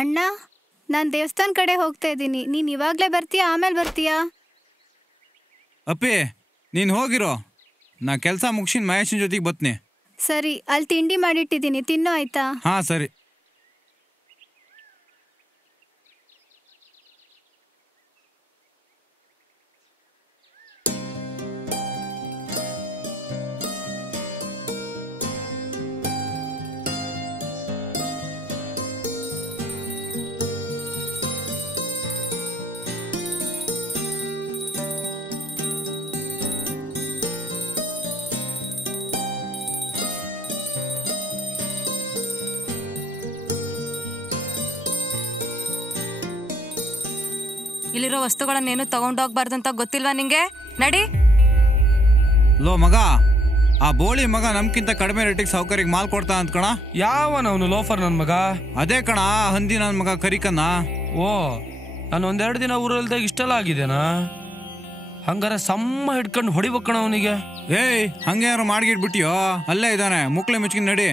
ಅಣ್ಣ, ನಾನು ದೇವಸ್ಥಾನ ಕಡೆ ಹೋಗ್ತಾ ಇದ್ದೀನಿ. ನೀನು ಇವಾಗಲೇ ಬರ್ತೀಯಾ ಆಮೇಲೆ ಬರ್ತೀಯಾ? ಅಪ್ಪಿ ನೀನು ಹೋಗಿರೋ, ನಾ ಕೆಲಸ ಮುಗಿಸಿನ ಮಹೇಶನ ಜೊತೆಗೆ ಬತ್ನಿ. ಸರಿ, ಅಲ್ಲಿ ತಿಂಡಿ ಮಾಡಿಟ್ಟಿದ್ದೀನಿ, ತಿನ್ನು ಆಯ್ತಾ? ಹಾಂ ಸರಿ. ಇಲ್ಲಿರೋ ವಸ್ತುಗಳನ್ನೇನು ತಗೊಂಡೋಗ್ಬಾರ್ದಂತ ಗೊತ್ತಿಲ್ವಾ ನಿಂಗೆ? ನಡಿ. ಲೋ ಮಗ, ಆ ಬೋಳಿ ಮಗ ನಮ್ಕಿಂತ ಕಡಿಮೆ ರೇಟಿಗೆ ಸೌಕರ್ಯಕ್ಕೆ ಮಾಲ್ ಕೊಡ್ತಾ ಅಂತ ಕಣ. ಯಾವನವನು ಲೋಫರ್ ನನ್ನ ಮಗ? ಅದೇ ಕಣ, ಹಂದಿ ನನ್ನ ಮಗ ಕರಿಕನ್ನ. ಓ, ನಾನು ಒಂದೆರಡು ದಿನ ಊರಲ್ದಾಗ ಇಷ್ಟೆಲ್ಲ ಆಗಿದ್ದೇನಾ? ಹಂಗಾರೆ ಸಮ್ಮ ಹಿಡ್ಕೊಂಡು ಹೊಡಿಬೇಕಣ ಅವನಿಗೆ. ಏಯ್, ಹಂಗೇನಾರು ಮಾಡ್ಗಿಟ್ಬಿಟ್ಟಿಯೋ? ಅಲ್ಲೇ ಇದ್ದಾನೆ, ಮುಕ್ಳೆ ಮುಚ್ಕಿನ್ ನಡಿ.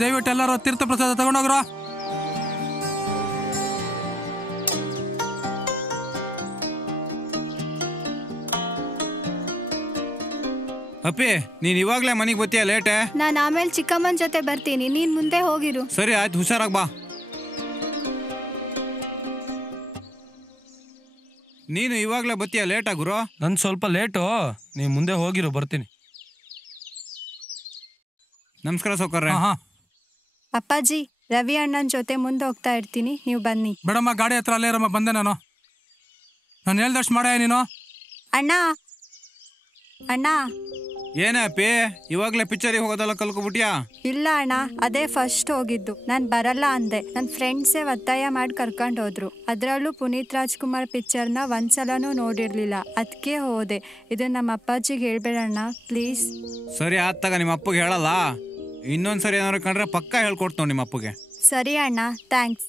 ದಯವಿಟ್ಟು ಎಲ್ಲರೂ ತೀರ್ಥ ಪ್ರಸಾದ ತಗೊಂಡೋಗ್ರ. ಅಪ್ಪಿ ನೀನ್ ಇವಾಗ್ಲೇ ಮನೆಗೆ ಬತ್ತೀಯ ಲೇಟೆ? ನಾನು ಆಮೇಲೆ ಚಿಕ್ಕಮ್ಮನ ಜೊತೆ ಬರ್ತೀನಿ, ನೀನ್ ಮುಂದೆ ಹೋಗಿರು. ಸರಿ ಆಯ್ತು, ಹುಷಾರಾಗಿ ಬಾ. ನೀನು ಇವಾಗ್ಲೇ ಬತ್ತೀಯ ಲೇಟ್ ಗುರು? ನನ್ ಸ್ವಲ್ಪ ಲೇಟು, ನೀ ಮುಂದೆ ಹೋಗಿರು, ಬರ್ತೀನಿ. ನಮಸ್ಕಾರ ಸೌಕರ್ಯ. ಅಪ್ಪಾಜಿ, ರವಿ ಅಣ್ಣನ ಜೊತೆ ಮುಂದೆ ಹೋಗ್ತಾ ಇರ್ತೀನಿ, ನೀವು ಬನ್ನಿ. ಬೇಡಮ್ಮ, ಗಾಡಿ ಹತ್ರ ಅಲ್ಲೇ ಇರಮ್ಮ, ಬಂದೆ ನಾನು ಹೇಳ್ದಷ್ಟು ಮಾಡ. ನೀನು ಅಣ್ಣ ಅಣ್ಣ. ಏನೇ ಅಪ್ಪಿ, ಇವಾಗ್ಲೇ ಪಿಕ್ಚರಿಗೆ ಹೋಗೋದಲ್ಲ ಕಲ್ಕೊಬಿಟ್ಯಾ? ಇಲ್ಲ ಅಣ್ಣ, ಅದೇ ಫಸ್ಟ್ ಹೋಗಿದ್ದು. ನಾನು ಬರಲ್ಲ ಅಂದೆ, ನನ್ನ ಫ್ರೆಂಡ್ಸೇ ಒತ್ತಾಯ ಮಾಡಿ ಕರ್ಕೊಂಡು ಹೋದ್ರು. ಅದರಲ್ಲೂ ಪುನೀತ್ ರಾಜ್ಕುಮಾರ್ ಪಿಕ್ಚರ್ನ ಒಂದ್ಸಲನೂ ನೋಡಿರ್ಲಿಲ್ಲ, ಅದಕ್ಕೆ ಹೋದೆ. ಇದು ನಮ್ಮ ಅಪ್ಪಾಜಿಗೆ ಹೇಳ್ಬೇಡಣ್ಣ ಪ್ಲೀಸ್. ಸರಿ ಆತ್ತಾಗ, ನಿಮ್ಮ ಅಪ್ಪಗೆ ಹೇಳಲ್ಲ. ಇನ್ನೊಂದ್ಸರಿ ಏನಾರು ಕಂಡ್ರೆ ಪಕ್ಕ ಹೇಳ್ಕೊಡ್ತಾವ್ ನಿಮ್ಮ ಅಪ್ಪಗೆ. ಸರಿ ಅಣ್ಣ, ಥ್ಯಾಂಕ್ಸ್.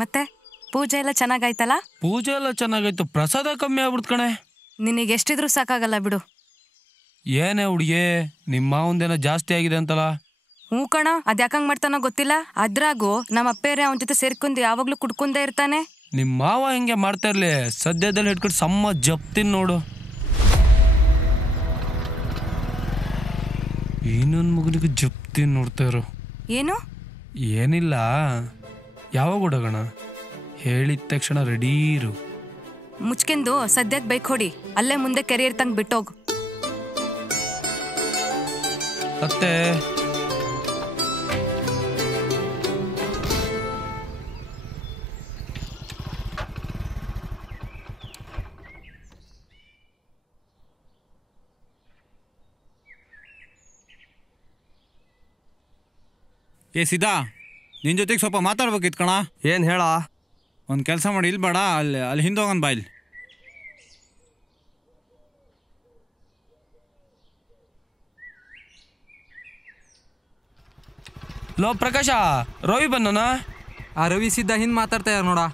ಮತ್ತೆ ಪೂಜೆ ಎಲ್ಲ ಚೆನ್ನಾಗಾಯ್ತಲ್ಲ? ಪೂಜೆ ಎಲ್ಲ ಚೆನ್ನಾಗಾಯ್ತು, ಪ್ರಸಾದ ಕಮ್ಮಿ ಆಗ್ಬಿಡ್ತು ಕಣೆ. ನಿನಗೆ ಎಷ್ಟಿದ್ರು ಸಾಕಾಗಲ್ಲ ಬಿಡು. ಏನೇ ಹುಡುಗಿ, ನಿಮ್ಮ ಮಾವಂದೇನೋ ಜಾಸ್ತಿ ಆಗಿದೆ ಅಂತಲ್ಲ? ಹ್ಞೂ ಕಣ, ಅದ್ಯಾಕಂಗ್ ಮಾಡ್ತಾನೋ ಗೊತ್ತಿಲ್ಲ. ಅದ್ರಾಗೂ ನಮ್ಮ ಅಪ್ಪೇರೆ ಅವನ ಜೊತೆ ಸೇರ್ಕೊಂಡು ಯಾವಾಗ್ಲೂ ಕುಡ್ಕೊಂಡೇ ಇರ್ತಾನೆ. ನಿಮ್ಮ ಮಾವ ಹಿಂಗೆ ಮಾಡ್ತಾ ಇರ್ಲಿ, ಸದ್ಯದಲ್ಲಿ ಹಿಡ್ಕೊಂಡು ಸಮ್ಮ ಜಪ್ತೀನಿ ನೋಡು. ಇನ್ನೊಂದು ಮಗನಿಗೆ ಜಪ್ತೀನಿ ನೋಡ್ತಾ ಇರು. ಏನು? ಏನಿಲ್ಲ, ಯಾವಾಗ ಹುಡುಗಣ ಹೇಳಿದ ತಕ್ಷಣ ರೆಡೀ ಇರು. ಮುಚ್ಕೆಂದು ಸದ್ಯಕ್ಕೆ ಬೈಕ್ ಹೊಡಿ, ಅಲ್ಲೇ ಮುಂದೆ ಕೆರಿಯರ್ ತಂಗ್ ಬಿಟ್ಟೋಗು. ಅತ್ತೆ, ಏ ಸಿದ್ದಾ, ನಿನ್ ಜೊತೆಗೆ ಸ್ವಲ್ಪ ಮಾತಾಡ್ಬೇಕಿತ್ತು ಕಣ. ಏನು ಹೇಳ? ಒಂದು ಕೆಲಸ ಮಾಡಿ, ಇಲ್ಲಿ ಬೇಡ, ಅಲ್ಲಿ ಹಿಂದೆ ಹೋಗೋಣ ಬಾ. ಇಲ್ಲಿ ಲೋ ಪ್ರಕಾಶ, ರವಿ ಬಂದನ? ಆ ರವಿ ಸಿದ್ಧ ಹಿಂದೆ ಮಾತಾಡ್ತಾ ಯಾರು ನೋಡ.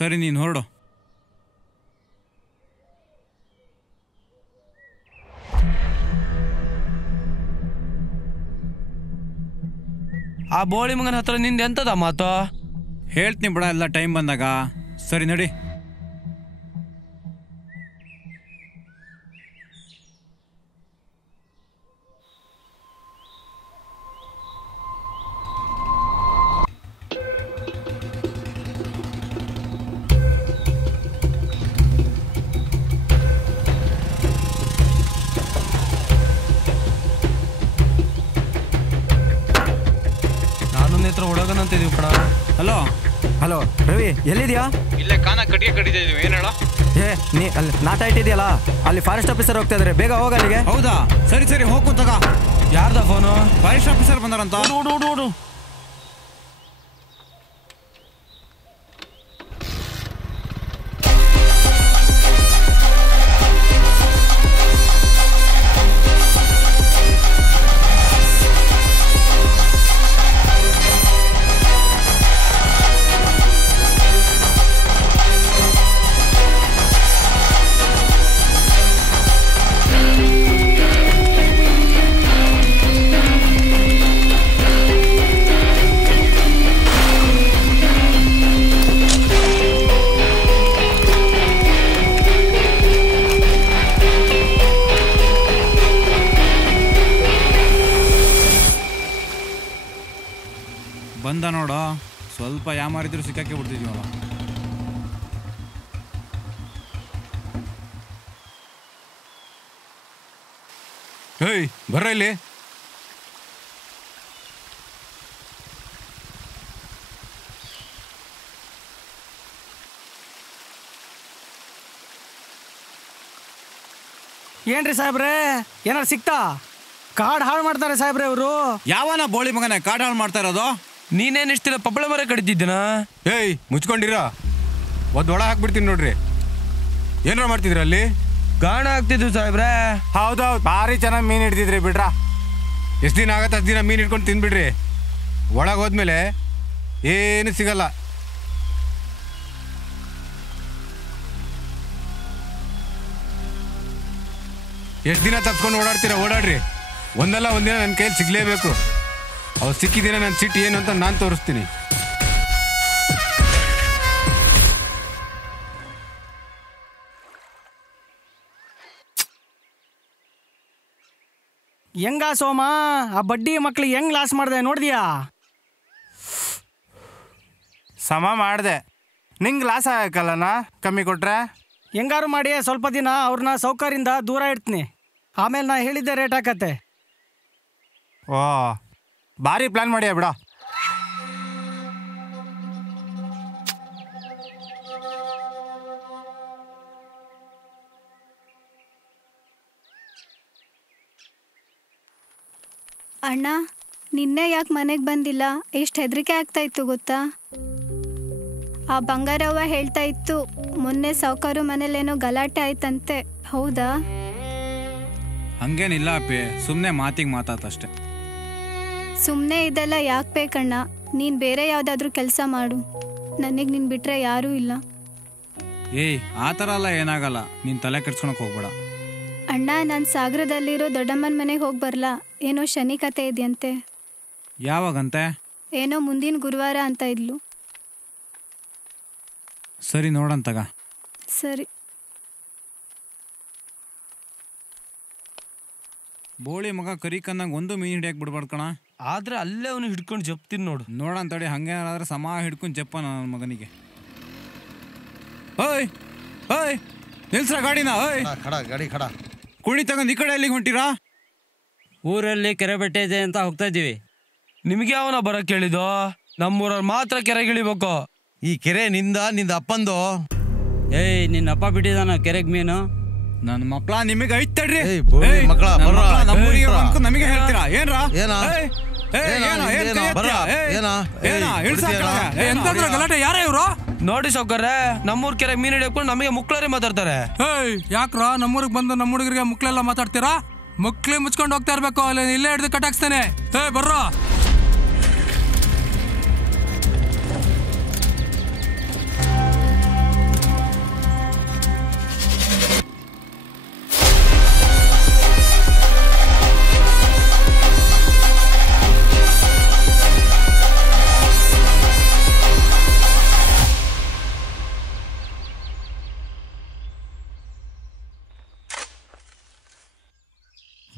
ಸರಿ, ನೀನು ಹೊರಡು. ಆ ಬೋಳಿ ಮಗನ ಹತ್ರ ನಿಂದ ಎಂತದ ಮಾತು? ಹೇಳ್ತೀನಿ ಬಿಡ, ಎಲ್ಲ ಟೈಮ್ ಬಂದಾಗ. ಸರಿ ನಡಿ. ಹತ್ರ ಒಳಗನಂತ ಇದೀವಿ ಕಣ. ಹಲೋ ಹಲೋ ರವಿ, ಎಲ್ಲಿದ್ಯಾ? ಇಲ್ಲೇ ಕಾನ ಕಟ್ಟಿಗೆ ಕಟ್ಟಿದ್ದೀವಿ. ಏನ್ ಹೇಳ? ನೀ ಅಲ್ಲಿ ನಾಟ ಇಟ್ಟಿದ್ಯಲ್ಲ, ಅಲ್ಲಿ ಫಾರೆಸ್ಟ್ ಆಫೀಸರ್ ಹೋಗ್ತಾ ಇದಾರೆ, ಬೇಗ ಹೋಗ ಅಲ್ಲಿಗೆ. ಹೌದಾ, ಸರಿ ಸರಿ ಹೋಗ್ಕೊಂತ ತಗ. ಯಾರ್ದ ಫೋನು? Forest officer ಬಂದಾರಂತ. ಓಡು. ಬಂದ ನೋಡ, ಸ್ವಲ್ಪ ಯಾಮಾರಿದ್ರು ಸಿಕ್ಕಾಕೆ ಬಿಡ್ತಿದ್ವಲ್ಲ. ಹೇಯ್ ಬರ್ರ ಇಲ್ಲಿ. ಏನ್ರಿ ಸಾಹೇಬ್ರೆ, ಏನಾರು ಸಿಕ್ತಾ? ಕಾಡ್ ಹಾಳು ಮಾಡ್ತಾರೆ ಸಾಹೇಬ್ರೆ ಇವರು. ಯಾವನ ಬೋಳಿ ಮಗನೇ ಕಾಡ್ ಹಾಳು ಮಾಡ್ತಾ ಇರೋದು? ನೀನೇನ್ ಇಷ್ಟಿಲ್ಲ ಪಪ್ಪಳ ಮರ ಕಡಿತಿದ್ದೀನ? ಏಯ್ ಮುಚ್ಕೊಂಡಿರ, ಒಳ ಹಾಕ್ಬಿಡ್ತೀನಿ ನೋಡ್ರಿ. ಏನಾರ ಮಾಡ್ತಿದ್ರ ಅಲ್ಲಿ? ಗಾಣ ಆಗ್ತಿದ್ವು ಸಾಹೇಬ್ರೆ. ಹೌದೌದು, ಭಾರಿ ಚೆನ್ನಾಗಿ ಮೀನು ಹಿಡ್ತಿದ್ರಿ ಬಿಡ್ರ. ಎಷ್ಟು ದಿನ ಆಗತ್ತೆ ಅಷ್ಟು ದಿನ ಮೀನು ಹಿಡ್ಕೊಂಡು ತಿನ್ಬಿಡ್ರಿ. ಒಳಗೆ ಹೋದ್ಮೇಲೆ ಏನು ಸಿಗಲ್ಲ. ಎಷ್ಟು ದಿನ ತಪ್ಸ್ಕೊಂಡು ಓಡಾಡ್ತೀರಾ? ಓಡಾಡ್ರಿ, ಒಂದಲ್ಲ ಒಂದಿನ ನನ್ನ ಕೈಯಲ್ಲಿ ಸಿಗ್ಲೇಬೇಕು. ಅವ್ರು ಸಿಕ್ಕಿದ್ದೀನ ನನ್ನ ಸಿಟ್ಟು ಏನು ಅಂತ ನಾನು ತೋರಿಸ್ತೀನಿ. ಹೆಂಗ ಸೋಮ, ಆ ಬಡ್ಡಿ ಮಕ್ಳಿಗೆ ಹೆಂಗ್ ಲಾಸ್ ಮಾಡಿದೆ ನೋಡಿದ್ಯಾ? ಸಮ ಮಾಡಿದೆ, ನಿಂಗೆ ಲಾಸ್ ಆಗಕ್ಕಲ್ಲನ ಕಮ್ಮಿ ಕೊಟ್ರೆ? ಹೆಂಗಾರು ಮಾಡಿ ಸ್ವಲ್ಪ ದಿನ ಅವ್ರನ್ನ ಸೌಕರ್ಯದಿಂದ ದೂರ ಇಡ್ತೀನಿ, ಆಮೇಲೆ ನಾ ಹೇಳಿದ್ದೆ ರೇಟ್ ಹಾಕತ್ತೆ. ಓ, ಭಾರಿ ಪ್ಲಾನ್ ಮಾಡ್ಯಾ ಬಿಡ. ಅಣ್ಣ, ನಿನ್ನೆ ಯಾಕೆ ಮನೆಗೆ ಬಂದಿಲ್ಲ? ಎಷ್ಟು ಹೆದರಿಕೆ ಆಗ್ತಾ ಇತ್ತು ಗೊತ್ತಾ? ಆ ಬಂಗಾರವ್ವ ಹೇಳ್ತಾ ಇತ್ತು ಮೊನ್ನೆ ಸಾವ್ಕಾರು ಮನೇಲೇನೋ ಗಲಾಟೆ ಆಯ್ತಂತೆ, ಹೌದಾ? ಹಂಗೇನಿಲ್ಲ ಅಪ್ಪಿ, ಸುಮ್ಮನೆ ಮಾತಿಗೆ ಮಾತಾತಷ್ಟೆ. ಸುಮ್ಮನೆ ಇದೆಲ್ಲ ಯಾಕೆ ಬೇಕಣ್ಣ? ನೀನು ಬೇರೆ ಯಾವುದಾದ್ರೂ ಕೆಲಸ ಮಾಡು, ನನಗೆ ನೀನು ಬಿಟ್ಟರೆ ಯಾರೂ ಇಲ್ಲ. ಏಯ್ ಆ ಥರ ಎಲ್ಲ ಏನಾಗಲ್ಲ, ನೀನು ತಲೆ ಕೆಡ್ಸ್ಕೊಳಕ್ಕೆ ಹೋಗ್ಬೇಡ. ಅಣ್ಣ, ನಾನು ಸಾಗರದಲ್ಲಿರೋ ದೊಡ್ಡಮ್ಮನ ಮನೆಗೆ ಹೋಗಿ ಬರಲಾ? ಏನೋ ಶನಿ ಕತೆ ಇದೆಯಂತೆ. ಯಾವಾಗಂತೆ? ಏನೋ ಮುಂದಿನ ಗುರುವಾರ ಅಂತ ಇದ್ಲು. ಸರಿ ನೋಡಂತಗ. ಸರಿ. ಬೋಳಿ ಮಗ ಕರಿಕನ್ನಂಗೆ ಒಂದು ಮೀನು ಹಿಡಿಯಕ್ಕೆ ಬಿಡ್ಬಾರ್ದು ಕಣ. ಆದ್ರೆ ಅಲ್ಲೇ ಅವನು ಹಿಡ್ಕೊಂಡು ಜಪ್ತೀನಿ ನೋಡು. ನೋಡಂತಡಿ, ಹಂಗೇನಾದ್ರೆ ಸಮ ಹಿಡ್ಕೊಂಡು ಜಪ್ಪ ನನ್ನ ಮಗನಿಗೆ. ಓಯ್ ಓಯ್ ನಿಲ್ಸ್ರ ಗಾಡಿನ. ಓಯ್ ಗಾಡಿ ಖಡ. ಕುಣಿ ತಗೊಂಡು ಈ ಕಡೆ ಎಲ್ಲಿಗೆ ಹೊಂಟಿರಾ? ಊರಲ್ಲಿ ಕೆರೆ ಬೆಟ್ಟೆ ಇದೆ ಅಂತ ಹೋಗ್ತಾ ಇದ್ದೀವಿ. ನಿಮ್ಗೆ ಅವನ ಬರಕ್ ಹೇಳಿದೋ? ನಮ್ಮೂರಲ್ಲಿ ಮಾತ್ರ ಕೆರೆಗಿಳಿಬೇಕು. ಈ ಕೆರೆ ನಿಂದ ಅಪ್ಪಂದು. ಏಯ್, ನಿನ್ನ ಅಪ್ಪ ಬಿಟ್ಟಿದಾನ ಕೆರೆಗೆ ಮೀನು? ನನ್ನ ಮಕ್ಳ ನಿಮಗೆ ಐತಡ್ರಿ. ಮಕ್ಕಳ ನಮ್ಮೂರಿಗೆ ಬಂದು ನಮಗೆ ಹೇಳ್ತೀರಾ ಏನ್ರ? ಗಲಾಟೆ ಯಾರ ಇವ್ರು? ನೋಡಿ ಸೌಕರ್ಯ, ನಮ್ಮೂರ್ ಕೆರೆ ಮೀನು ಹಿಡಿಯಕೊಂಡು ನಮಗೆ ಮುಕ್ಳರೇ ಮಾತಾಡ್ತಾರೆ. ಯಾಕ್ರ ನಮ್ಮೂರಿಗೆ ಬಂದು ನಮ್ಮ ಹುಡುಗರಿಗೆ ಮುಕ್ಳೆಲ್ಲ ಮಾತಾಡ್ತೀರಾ? ಮುಕ್ಳಿ ಮುಚ್ಕೊಂಡು ಹೋಗ್ತಾ ಇರ್ಬೇಕು, ಅಲ್ಲಿ ಇಲ್ಲೇ ಹಿಡಿದು ಕಟ್ಟಾಕ್ಸ್ತೇನೆ. ಬರ್ರೋ.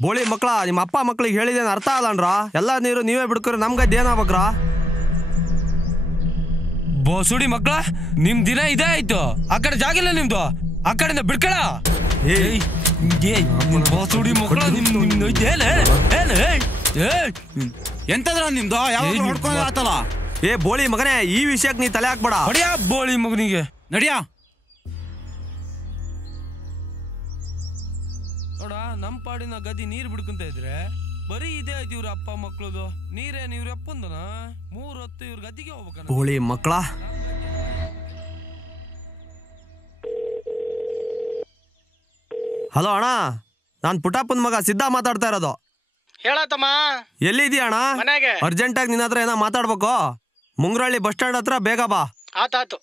ಬೋಳಿ ಮಕ್ಕಳ, ನಿಮ್ಮ ಅಪ್ಪ ಮಕ್ಳಿಗೆ ಹೇಳಿದೇನು ಅರ್ಥ ಆಗಲ್ಲನ್ರ? ಎಲ್ಲ ನೀರು ನೀವೇ ಬಿಡ್ಕೊರಿ, ನಮ್ಗೆ ಏನಾಗ್ಬೇಕ್ರ? ಬೋಸುಡಿ ಮಕ್ಕಳ, ನಿಮ್ ದಿನ ಇದೇ ಆಯ್ತು. ಆ ಕಡೆ ಜಾಗಿಲ್ಲ ನಿಮ್ದು, ಆ ಕಡೆಯಿಂದ ಬಿಡ್ಕಳ. ಬೋಸುಡಿ ಮಕ್ಕಳ, ಎಂತದ್ರ ನಿಮ್ದು ಯಾವಾಗ ನೋಡ್ಕೊಂಡು ಆತಲ್ಲ. ಏ ಬೋಳಿ ಮಗನೇ, ಈ ವಿಷಯಕ್ಕೆ ನೀ ತಲೆ ಹಾಕ್ಬೇಡ. ಹೊಡಿಯಾ ಬೋಳಿ ಮಗನಿಗೆ. ನಡಿಯಾ. ನೋಡ ನಮ್ ಪಾಡಿನ ಗದಿ ನೀರ್ ಬಿಡ್ಕೊಂತ ಇದ್ರೆ ಬರೀ ಇದೇ ಆಯ್ತು ಇವ್ರ ಅಪ್ಪ ಮಕ್ಳದು. ನೀರೇನು ಇವ್ರ ಅಪ್ಪಂದನ 3 ಹೊತ್ತು ಇವ್ರ ಗದ್ದಿಗೆ ಹೋಗ್ಬೇಕ. ಬೋಳಿ ಮಕ್ಕಳ. ಹಲೋ ಅಣ್ಣ, ನಾನ್ ಪುಟ್ಟಪ್ಪನ ಮಗ ಸಿದ್ಧ ಮಾತಾಡ್ತಾ ಇರೋದು. ಹೇಳತ್ತಮ್ಮ. ಎಲ್ಲಿದ್ಯಾ ಅಣ್ಣ? ಮನೆಗೆ. ಅರ್ಜೆಂಟಾಗಿ ನಿನ್ನ ಹತ್ರ ಏನೋ ಮಾತಾಡ್ಬೇಕು. ಮುಂಗ್ರಳ್ಳಿ ಬಸ್ ಸ್ಟ್ಯಾಂಡ್ ಹತ್ರ ಬೇಗ ಬಾ. ಆತಾತು.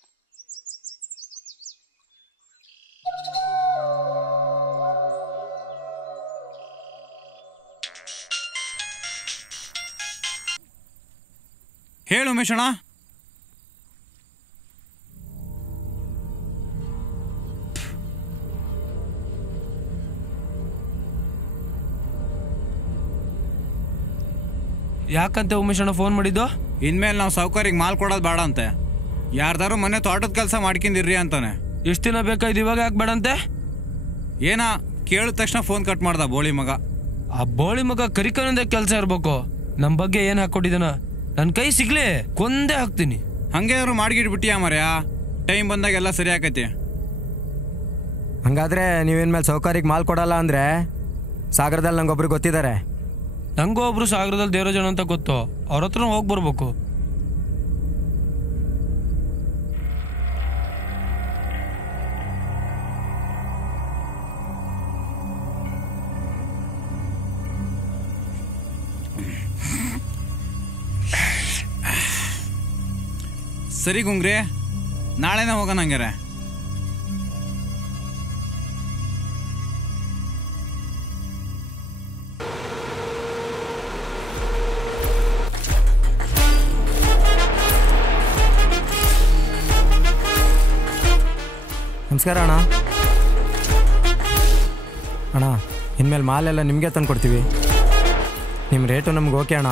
ಹೇಳು ಉಮೇಶ್ ಅಣ್ಣ. ಯಾಕಂತೆ ಉಮೇಶ್ ಅಣ್ಣ ಫೋನ್ ಮಾಡಿದ್ದು? ಇನ್ಮೇಲೆ ನಾವು ಸಾವುಕಾರಿಗೆ ಮಾಲ್ ಕೊಡೋದು ಬೇಡ ಅಂತೆ. ಯಾರ್ದಾರು ಮನೆ ತೋಟದ ಕೆಲಸ ಮಾಡ್ಕೊಂಡಿರ್ರಿ ಅಂತಾನೆ. ಎಷ್ಟು ದಿನ ಬೇಕಾಯ್ತು, ಇವಾಗ ಯಾಕೆ ಬೇಡಂತೆ? ಏನ ಕೇಳಿದ ತಕ್ಷಣ ಫೋನ್ ಕಟ್ ಮಾಡ್ದ ಬೋಳಿ ಮಗ. ಆ ಬೋಳಿ ಮಗ ಕರಿಕನಂದೇ ಕೆಲಸ ಇರ್ಬೇಕು. ನಮ್ ಬಗ್ಗೆ ಏನ್ ಹಾಕೊಟ್ಟಿದನ? ನನ್ ಕೈ ಸಿಗ್ಲಿ ಕೊಂದೇ ಹಾಕ್ತೀನಿ. ಹಂಗೇನಾದ್ರು ಮಾಡ್ಗಿಟ್ಬಿಟ್ಟಿಯಾ ಮರ್ಯಾ. ಟೈಮ್ ಬಂದಾಗ ಎಲ್ಲ ಸರಿ ಆಕೈತಿ. ಹಂಗಾದ್ರೆ ನೀವೇನ್ಮೇಲೆ ಸೌಕರ್ಯಕ್ಕೆ ಮಾಲ್ ಕೊಡಲ್ಲ ಅಂದ್ರೆ ಸಾಗರದಲ್ಲಿ ನಂಗೊಬ್ರು ಗೊತ್ತಿದ್ದಾರೆ. ನಂಗೂ ಒಬ್ರು ಸಾಗರದಲ್ಲಿ ದೇವರಾಜಣ್ಣ ಅಂತ ಗೊತ್ತು. ಅವ್ರ ಹತ್ರ ಹೋಗಿ ಬರ್ಬೇಕು. ಸರಿ ಗುಂಗ್ರಿ, ನಾಳೆನೇ ಹೋಗೋಣ ಹಂಗಾರೆ. ನಮಸ್ಕಾರ ಅಣ್ಣ. ಅಣ್ಣ ಇನ್ಮೇಲೆ ಮಾಲೆಲ್ಲ ನಿಮಗೆ ತಂದು ಕೊಡ್ತೀವಿ. ನಿಮ್ಮ ರೇಟು ನಮ್ಗೆ ಓಕೆ ಅಣ್ಣ.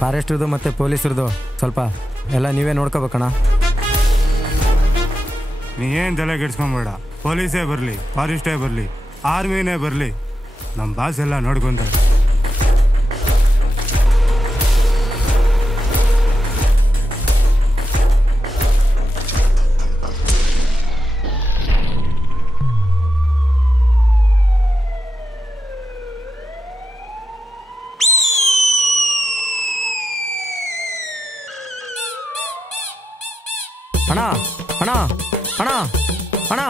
ಫಾರೆಸ್ಟ್ರದು ಮತ್ತು ಪೊಲೀಸ್ರದ್ದು ಸ್ವಲ್ಪ ಎಲ್ಲ ನೀವೇ ನೋಡ್ಕೋಬೇಕಣ್ಣ. ನೀ ಏನು ತಲೆ ಕೆಡ್ಸ್ಕೊಂಬೇಡ. ಪೊಲೀಸೇ ಬರಲಿ, ಫಾರೆಸ್ಟೇ ಬರಲಿ, ಆರ್ಮಿನೇ ಬರಲಿ, ನಮ್ಮ ಬಾಸ್ ಎಲ್ಲ ನೋಡ್ಕೊಂತಾರೆ. ಅಣ್ಣ ಅಣ್ಣ ಅಣ್ಣ ಅಣ್ಣ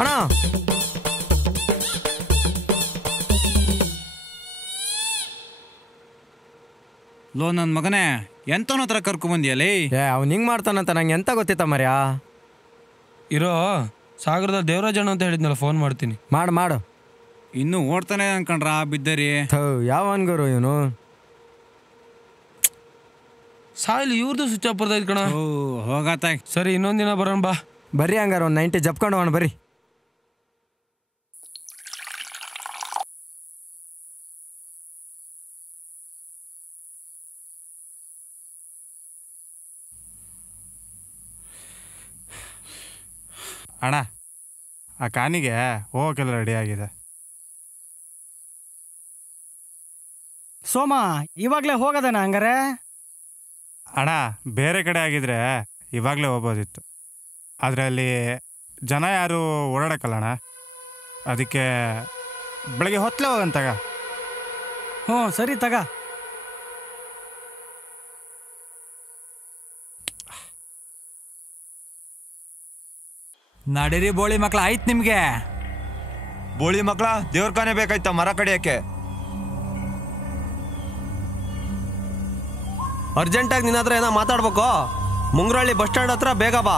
ಅಣ್ಣ ಲೋ ನನ್ನ ಮಗನೇ, ಎಂತವನ ಹತ್ರ ಕರ್ಕೊಂಬಂದಿಯಲ್ಲೇ? ಅವ್ನು ಹಿಂಗೆ ಮಾಡ್ತಾನಂತ ನಂಗೆ ಎಂತ ಗೊತ್ತಿತ್ತ ಮರ್ಯಾ. ಇರೋ ಸಾಗರದ ದೇವರಾಜಣ್ಣ ಅಂತ ಹೇಳಿದ್ನಲ್ಲ, ಫೋನ್ ಮಾಡ್ತೀನಿ. ಮಾಡು. ಇನ್ನು ಓಡ್ತಾನೆ ಅನ್ಕೊಂಡ್ರ ಬಿದ್ದರಿ. ಯಾವ ಅನ್ಗೋರು ಇವನು? ಸಾಯಿಲ್ ಇವ್ರದ್ದು ಸ್ವಿಚ್ ಆಫ್ ಬರ್ದೈತ್ ಕಣ. ಹೋಗತ್ತ. ಸರಿ, ಇನ್ನೊಂದಿನ ಬರೋಣ ಬಾ. ಬರ್ರಿ ಹಂಗಾರ ಒಂದು 90 ಜಪ್ಕೊಂಡು ಹೋಗೋಣ ಬರ್ರಿ. ಅಣ್ಣ, ಆ ಕಾನಿಗೆ ಹೋಗೋಕ್ಕೆಲ್ಲ ರೆಡಿ ಆಗಿದೆ. ಸೋಮ ಇವಾಗಲೇ ಹೋಗೋದನ ಹಂಗಾರೆ? ಅಣ್ಣ, ಬೇರೆ ಕಡೆ ಆಗಿದ್ರೆ ಇವಾಗಲೇ ಹೋಗ್ಬೋದಿತ್ತು. ಆದರೆ ಅಲ್ಲಿ ಜನ ಯಾರು ಓಡಾಡಕ್ಕಲ್ಲಣ್ಣ. ಅದಕ್ಕೆ ಬೆಳಗ್ಗೆ ಹೊತ್ತಲೇ ಹೋಗಂತಾಗ. ಹ್ಞೂ ಸರಿ ತಗ. ನಡೀರಿ ಬೋಳಿ ಮಕ್ಳ, ಆಯ್ತು ನಿಮ್ಗೆ. ಬೋಳಿ ಮಕ್ಳ, ದೇವ್ರ ಕಾನೆ ಬೇಕಾಯ್ತ ಮರ ಕಡಿಯಕ್ಕೆ. ಅರ್ಜೆಂಟಾಗಿ ನಿನ್ನ ಹತ್ರ ಏನೋ ಮಾತಾಡ್ಬೇಕು. ಮುಂಗ್ರಳ್ಳಿ ಬಸ್ ಸ್ಟ್ಯಾಂಡ್ ಹತ್ರ ಬೇಗ ಬಾ.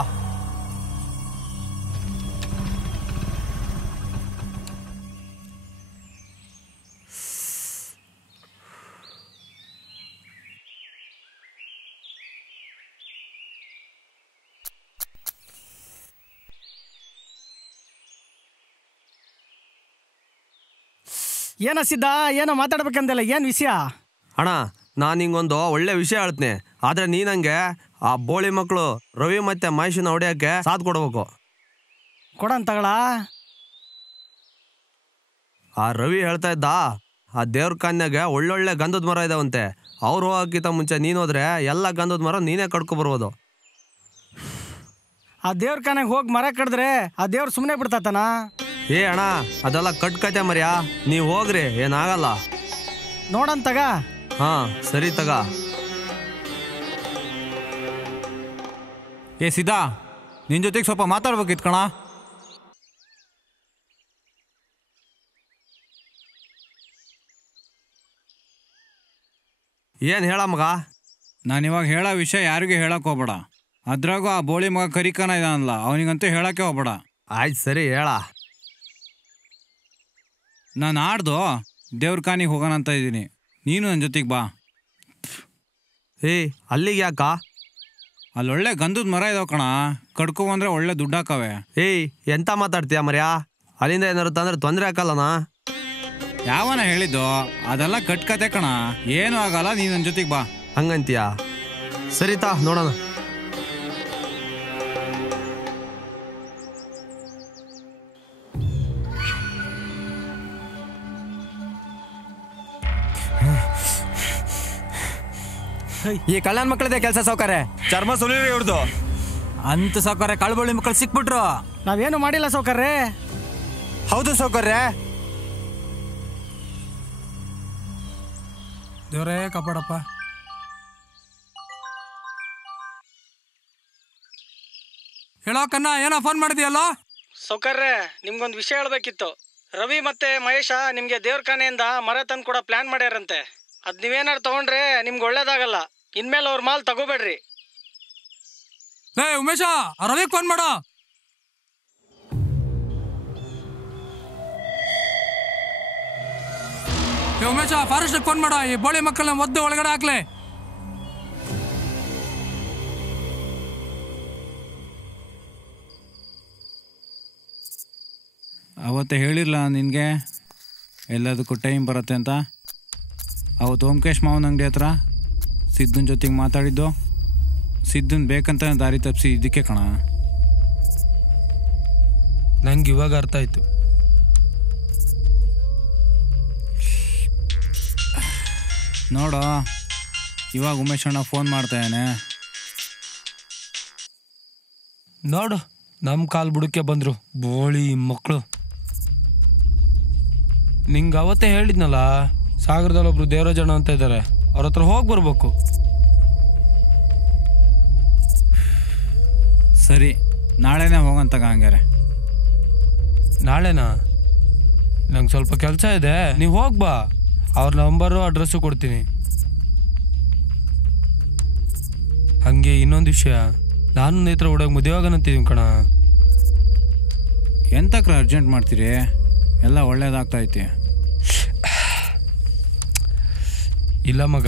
ಏನ ಸಿದ್ಧ, ಏನೋ ಮಾತಾಡ್ಬೇಕಂದಲ್ಲ, ಏನು ವಿಷಯ? ಅಣ್ಣ, ನಾನು ಹಿಂಗೊಂದು ಒಳ್ಳೆ ವಿಷಯ ಹೇಳ್ತೀನಿ. ಆದರೆ ನೀ ನಂಗೆ ಆ ಬೋಳಿ ಮಕ್ಕಳು ರವಿ ಮತ್ತೆ ಮಹೇಶನ ಹೊಡೆಯೋಕ್ಕೆ ಸಾಥ್ ಕೊಡ್ಬೇಕು. ಕೊಡಂತಗಳ. ಆ ರವಿ ಹೇಳ್ತಾ ಇದ್ದ, ಆ ದೇವ್ರ ಕಾನ್ಯಾಗ ಒಳ್ಳೊಳ್ಳೆ ಗಂಧದ ಮರ ಇದಾವಂತೆ. ಅವ್ರು ಹೋಗೋಕ್ಕಿಂತ ಮುಂಚೆ ನೀನು ಹೋದ್ರೆ ಎಲ್ಲ ಗಂಧದ ಮರ ನೀನೇ ಕಡ್ಕೊ ಬರ್ಬೋದು. ಆ ದೇವ್ರ ಕಾನಾಗ ಹೋಗಿ ಮರ ಕಡಿದ್ರೆ ಆ ದೇವ್ರು ಸುಮ್ಮನೆ ಬಿಡ್ತಾತನ? ಏ ಅಣ್ಣ, ಅದೆಲ್ಲ ಕಟ್ಕತೆ ಮರ್ಯಾ. ನೀವು ಹೋಗ್ರಿ, ಏನಾಗಲ್ಲ. ನೋಡಂತಗ. ಹಾ ಸರಿ ತಗ. ಏ ಸಿದ್ಧಾ, ನಿನ್ ಜೊತೆಗೆ ಸ್ವಲ್ಪ ಮಾತಾಡ್ಬೇಕಿತ್ತು ಕಣ. ಏನು ಹೇಳ ಮಗ? ನಾನು ಇವಾಗ ಹೇಳೋ ವಿಷಯ ಯಾರಿಗೂ ಹೇಳಕ್ಕೆ ಹೋಗ್ಬೇಡ. ಅದ್ರಾಗೂ ಆ ಬೋಳಿ ಮಗ ಕರಿಕನ ಇದಾನಲ್ಲ, ಅವನಿಗಂತೂ ಹೇಳಕ್ಕೆ ಹೋಗ್ಬೇಡ. ಆಯ್ತು ಸರಿ ಹೇಳ. ನಾನು ಆಡ್ದು ದೇವ್ರ ಕಾನಿಗೆ ಹೋಗೋಣ ಅಂತ ಇದ್ದೀನಿ, ನೀನು ನನ್ನ ಜೊತೆಗೆ ಬಾ. ಅಲ್ಲಿಗೆ ಯಾಕ? ಅಲ್ಲೊಳ್ಳೆ ಗಂಧದ ಮರ ಇದಾವ ಕಣ, ಕಡ್ಕೊ ಬಂದ್ರೆ ಒಳ್ಳೆ ದುಡ್ಡು ಹಾಕವೆ. ಎಂತ ಮಾತಾಡ್ತೀಯ ಮರ್ಯಾ? ಅಲ್ಲಿಂದ ಏನಾರು ತಂದ್ರೆ ತೊಂದರೆ ಹಾಕಲ್ಲನಾ? ಯಾವನ ಹೇಳಿದ್ದು? ಅದೆಲ್ಲ ಕಟ್ಕತೆ ಕಣ, ಏನು ಆಗಲ್ಲ, ನೀನು ನನ್ನ ಜೊತೆಗೆ ಬಾ. ಹಂಗಂತೀಯ? ಸರಿತಾ, ನೋಡೋಣ. ಈ ಕಲ್ಯಾಣ ಮಕ್ಕಳದೇ ಕೆಲಸ ಸೌಕರ್ಯ. ಚರ್ಮ ಸುಲಿರಿ ಇವ್ರದ್ದು ಅಂತ ಸೌಕರ್ಯ. ಕಳ್ಬಳ್ಳಿ ಮಕ್ಕಳು ಸಿಕ್ಬಿಟ್ರು. ನಾವೇನು ಮಾಡಿಲ್ಲ ಸೌಕರ್ಯ. ಹೌದು ಸೌಕರ್ಯ. ದೇವರೇ ಕಾಪಾಡಪ್ಪ. ಹೇಳೋ ಕನ್ನ, ಏನೋ ಫೋನ್ ಮಾಡಿದ್ಯಲ್ಲ? ಸೌಕರ್ಯ, ನಿಮ್ಗೊಂದು ವಿಷಯ ಹೇಳ್ಬೇಕಿತ್ತು. ರವಿ ಮತ್ತೆ ಮಹೇಶ ನಿಮ್ಗೆ ದೇವ್ರ ಕಾನೆಯಿಂದ ಮರ ತಂದು ಕೂಡ ಪ್ಲಾನ್ ಮಾಡ್ಯಾರಂತೆ. ಅದ್ ನೀವೇನಾರು ತಗೊಂಡ್ರೆ ನಿಮ್ಗೆ ಒಳ್ಳೇದಾಗಲ್ಲ. ಇನ್ಮೇಲೆ ಅವ್ರ ಮಾಲ್ ತಗೋಬೇಡ್ರಿ. ಲೇ ಉಮೇಶ, ರವಿಗೆ ಫೋನ್ ಮಾಡು. ಉಮೇಶ, ಫಾರೆಸ್ಟ್ ಫೋನ್ ಮಾಡ. ಈ ಬೋಳಿ ಮಕ್ಕಳನ್ನ ಒದ್ದು ಒಳಗಡೆ ಹಾಕ್ಲೆ. ಅವತ್ತೇ ಹೇಳಿರಲ್ಲ ನಿನಗೆ ಎಲ್ಲದಕ್ಕೂ ಟೈಮ್ ಬರುತ್ತೆ ಅಂತ. ಅವತ್ತು ಓಂಕೇಶ್ ಮಾವನ ಅಂಗಡಿ ಹತ್ರ ಸಿದ್ದನ ಜೊತೆಗೆ ಮಾತಾಡಿದ್ದು. ಸಿದ್ದನ್ ಬೇಕಂತ ದಾರಿ ತಪ್ಪಿಸಿ ಇದಕ್ಕೆ ಕಣ. ನಂಗೆ ಇವಾಗ ಅರ್ಥ ಆಯ್ತು. ನೋಡು, ಇವಾಗ ಉಮೇಶ್ ಅಣ್ಣ ಫೋನ್ ಮಾಡ್ತಾನೆ. ನೋಡು, ನಮ್ಮ ಕಾಲ್ ಬುಡಕ್ಕೆ ಬಂದರು ಬೋಳಿ ಮಕ್ಕಳು. ನಿಂಗೆ ಅವತ್ತೇ ಹೇಳಿದ್ನಲ್ಲ, ಸಾಗರದಲ್ಲಿ ಒಬ್ರು ದೇವರಾಜಣ್ಣ ಅಂತ ಇದ್ದಾರೆ, ಅವ್ರ ಹತ್ರ ಹೋಗಿ ಬರ್ಬೇಕು. ಸರಿ, ನಾಳೆನೇ ಹೋಗಂತಾಗ. ಹಂಗಾರೆ ನಾಳೆನಾ? ನಂಗೆ ಸ್ವಲ್ಪ ಕೆಲಸ ಇದೆ, ನೀವು ಹೋಗ್ಬಾ. ಅವ್ರ ನಂಬರು ಅಡ್ರೆಸ್ಸು ಕೊಡ್ತೀನಿ. ಹಾಗೆ ಇನ್ನೊಂದು ವಿಷಯ, ನಾನು ನೇತ್ರ ಹುಡುಗ ಮದುವೆಯಾಗನಂತಿದ್ದೀನಿ ಕಣ. ಎಂತಕ್ರ ಅರ್ಜೆಂಟ್ ಮಾಡ್ತೀರಿ? ಎಲ್ಲ ಒಳ್ಳೇದಾಗ್ತೈತಿ. ಇಲ್ಲ ಮಗ,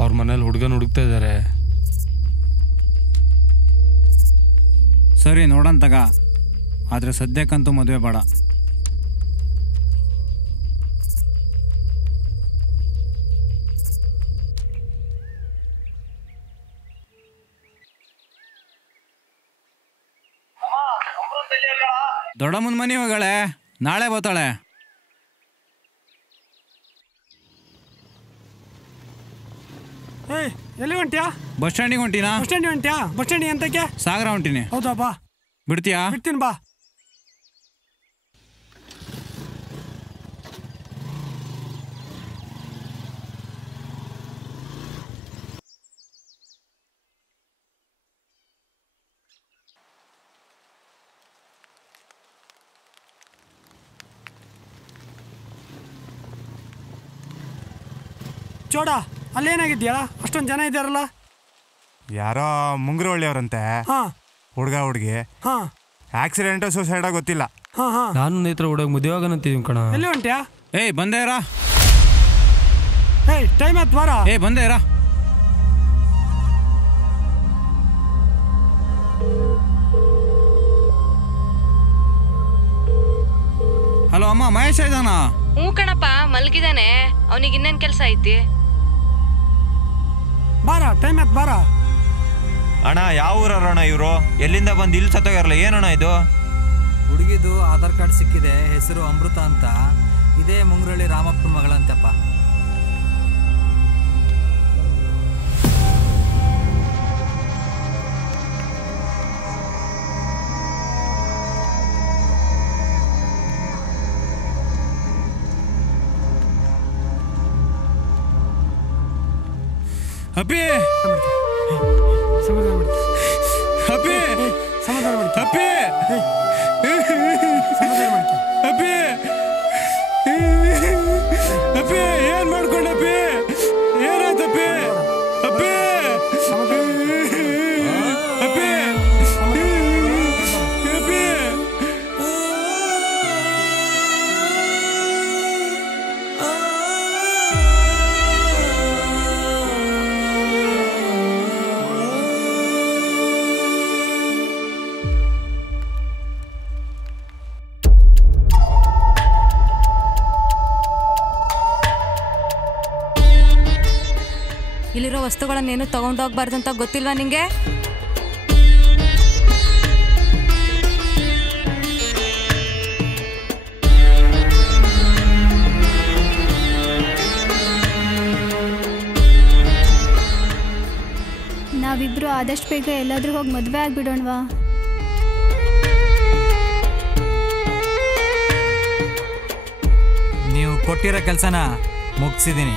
ಅವ್ರ ಮನೇಲಿ ಹುಡುಗನ ಹುಡುಕ್ತಾ ಇದ್ದಾರೆ. ಸರಿ ನೋಡಂತಾಗ, ಆದರೆ ಸದ್ಯಕ್ಕಂತೂ ಮದುವೆ ಬೇಡ. ದೊಡ್ಡಮ್ಮನ ಮನೆ ಹೋಗಳೆ, ನಾಳೆ ಬರ್ತಾಳೆ. ಎಲ್ಲಿ ಹೊಂಟ್ಯಾ? ಬಸ್ ಸ್ಟ್ಯಾಂಡಿಗೆ ಹೊಂಟಿನಾ? ಬಸ್ ಸ್ಟ್ಯಾಂಡ್ ಹೊಂಟ್ಯಾ? ಬಸ್ ಸ್ಟ್ಯಾಂಡ್ ಎಂತಕ್ಕೆ? ಸಾಗರ ಹೊಂಟಿನಿ. ಹೌದಾ, ಬಾ. ಬಿಡ್ತೀಯಾ? ಬಿಡ್ತೀನಿ, ಬಾ. ಚೋಡ, ಅಲ್ಲೇನಾಗಿದ್ಯಾ? ಅಷ್ಟೊಂದು ಜನ ಇದ್ದಾರಲ್ಲ. ಯಾರೋ ಮುಂಗ್ರು ಒಳ್ಳೆಯವ್ರಂತೆ. ಹುಡುಗ ಹುಡುಗಿ ಆಕ್ಸಿಡೆಂಟ್ ಸೂಸೈಡ್ ಗೊತ್ತಿಲ್ಲ. ನಾನು ನೇತ್ರ ಹುಡುಗ ಮದುವೆಯಾಗನಂತಿದ್ದೀನಿ ಕಣ. ಎಲ್ಲಿ ಹೊಂಟ್ಯಾ? ಬಂದೇರಾ? ಟೈಮ್ ಆಯ್ತು, ಬಾರ. ಬಂದೇರಾ? ಹಲೋ ಅಮ್ಮ, ಮಹೇಶ ಇದ್ದಾನಾ? ಹ್ಞೂ ಕಣಪ್ಪ, ಮಲ್ಗಿದಾನೆ. ಅವನಿಗೆ ಇನ್ನೇನು ಕೆಲಸ ಐತಿ? ಬಾರ, ಟೈಮ್ ಆಯ್ತು, ಬಾರ. ಅಣ್ಣ, ಯಾವ ಊರಣ್ಣ ಇವರು? ಎಲ್ಲಿಂದ ಬಂದು ಇಲ್ಲಿ ಸತ್ತೋಗ್ಯಾರಲ್ಲ, ಏನಣ್ಣ ಇದು? ಹುಡುಗಿದು ಆಧಾರ್ ಕಾರ್ಡ್ ಸಿಕ್ಕಿದೆ, ಹೆಸರು ಅಮೃತ ಅಂತ. ಇದೇ ಮುಂಗ್ರಳ್ಳಿ ರಾಮಪ್ಪನ ಮಗಳಂತಪ್ಪ. ಅಪ್ಪಿ ಅಪ್ಪಿ ಅಪ್ಪಿ ಅಪ್ಪಿ ಅಪ್ಪಿ ಏನ್ ಮಾಡ್ಕೊಂಡಪ್ಪಿ? ಏನಾಯ್ತಪ್ಪಿ? ಅಪ್ಪಿ ಅಪ್ಪಿ ಅಪ್ಪಿ ಇಲ್ಲಿರೋ ವಸ್ತುಗಳನ್ನೇನು ತಗೊಂಡೋಗ್ಬಾರ್ದು ಅಂತ ಗೊತ್ತಿಲ್ವಾ ನಿಂಗೆ? ನಾವಿಬ್ರು ಆದಷ್ಟು ಬೇಗ ಎಲ್ಲಾದ್ರೂ ಹೋಗಿ ಮದುವೆ ಆಗ್ಬಿಡೋಣವಾ? ನೀವು ಕೊಟ್ಟಿರೋ ಕೆಲಸನ ಮುಗಿಸಿದ್ದೀನಿ.